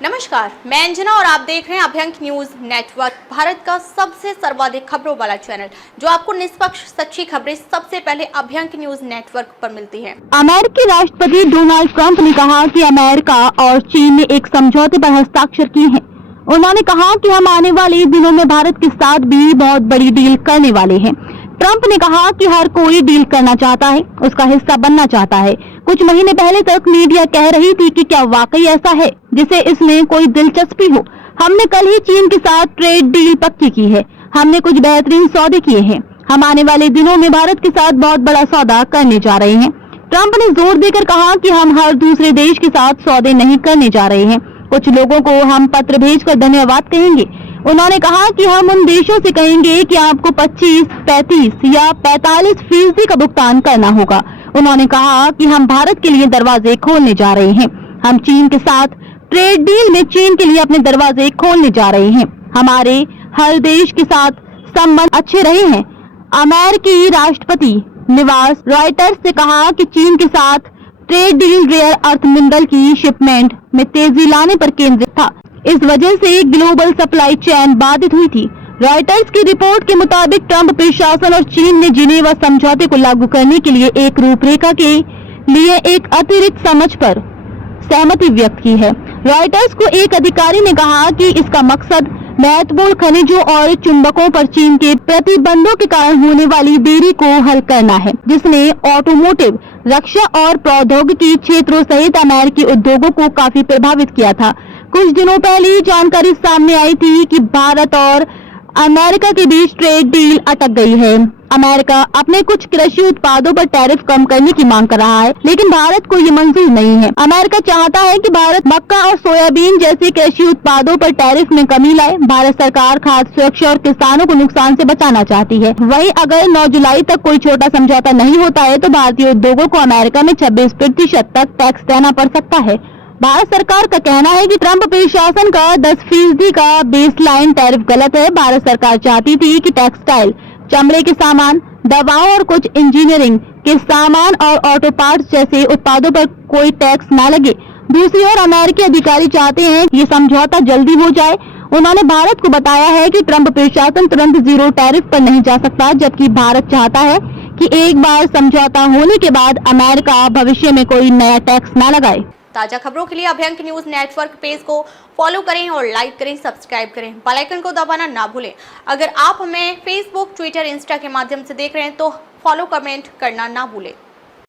नमस्कार, मैं अंजना और आप देख रहे हैं अभ्यंक न्यूज नेटवर्क, भारत का सबसे सर्वाधिक खबरों वाला चैनल, जो आपको निष्पक्ष सच्ची खबरें सबसे पहले अभ्यंक न्यूज नेटवर्क पर मिलती हैं। अमेरिकी राष्ट्रपति डोनाल्ड ट्रंप ने कहा कि अमेरिका और चीन ने एक समझौते पर हस्ताक्षर किए हैं। उन्होंने कहा कि हम आने वाले दिनों में भारत के साथ भी बहुत बड़ी डील करने वाले हैं। ट्रंप ने कहा कि हर कोई डील करना चाहता है, उसका हिस्सा बनना चाहता है। कुछ महीने पहले तक मीडिया कह रही थी कि क्या वाकई ऐसा है जिसे इसमें कोई दिलचस्पी हो। हमने कल ही चीन के साथ ट्रेड डील पक्की की है। हमने कुछ बेहतरीन सौदे किए हैं। हम आने वाले दिनों में भारत के साथ बहुत बड़ा सौदा करने जा रहे हैं। ट्रंप ने जोर देकर कहा कि हम हर दूसरे देश के साथ सौदे नहीं करने जा रहे हैं। कुछ लोगों को हम पत्र भेजकर धन्यवाद कहेंगे। उन्होंने कहा कि हम उन देशों से कहेंगे कि आपको 25, 35 या 45% का भुगतान करना होगा। उन्होंने कहा कि हम भारत के लिए दरवाजे खोलने जा रहे हैं। हम चीन के साथ ट्रेड डील में चीन के लिए अपने दरवाजे खोलने जा रहे हैं। हमारे हर देश के साथ संबंध अच्छे रहे हैं। अमेरिकी राष्ट्रपति निवास रॉयटर्स से कहा कि चीन के साथ trade deal rare earth mineral की शिपमेंट में तेजी लाने पर केंद्रित था। इस वजह से ग्लोबल सप्लाई चेन बाधित हुई थी। रॉयटर्स की रिपोर्ट के मुताबिक ट्रंप प्रशासन और चीन ने जिनेवा समझौते को लागू करने के लिए एक रूपरेखा के लिए एक अतिरिक्त समझ पर सहमति व्यक्त की है। रॉयटर्स को एक अधिकारी ने कहा कि इसका मकसद महत्वपूर्ण खनिजों और चुंबकों पर चीन के प्रतिबंधों के कारण होने वाली देरी को हल करना है, जिसने ऑटोमोटिव, रक्षा और प्रौद्योगिकी क्षेत्रों सहित अमेरिकी उद्योगों को काफी प्रभावित किया था। कुछ दिनों पहले जानकारी सामने आई थी कि भारत और अमेरिका के बीच ट्रेड डील अटक गई है। अमेरिका अपने कुछ कृषि उत्पादों पर टैरिफ कम करने की मांग कर रहा है, लेकिन भारत को ये मंजूर नहीं है। अमेरिका चाहता है कि भारत मक्का और सोयाबीन जैसे कृषि उत्पादों पर टैरिफ में कमी लाए। भारत सरकार खाद्य सुरक्षा और किसानों को नुकसान से बचाना चाहती है। वहीं अगर 9 जुलाई तक कोई छोटा समझौता नहीं होता है तो भारतीय उद्योगों को अमेरिका में 26% तक टैक्स देना पड़ सकता है। भारत सरकार का कहना है कि ट्रंप प्रशासन का 10% का बेसलाइन टैरिफ गलत है। भारत सरकार चाहती थी कि टेक्सटाइल, चमड़े के सामान, दवाओं और कुछ इंजीनियरिंग के सामान और ऑटो पार्ट्स जैसे उत्पादों पर कोई टैक्स न लगे। दूसरी ओर अमेरिकी अधिकारी चाहते हैं कि ये समझौता जल्दी हो जाए। उन्होंने भारत को बताया है कि ट्रंप प्रशासन तुरंत जीरो टैरिफ पर नहीं जा सकता, जबकि भारत चाहता है कि एक बार समझौता होने के बाद अमेरिका भविष्य में कोई नया टैक्स न लगाए। ताजा खबरों के लिए अभ्यंक न्यूज नेटवर्क पेज को फॉलो करें और लाइक करें, सब्सक्राइब करें, बेल आइकन को दबाना ना भूलें। अगर आप हमें फेसबुक, ट्विटर, इंस्टा के माध्यम से देख रहे हैं तो फॉलो, कमेंट करना ना भूलें।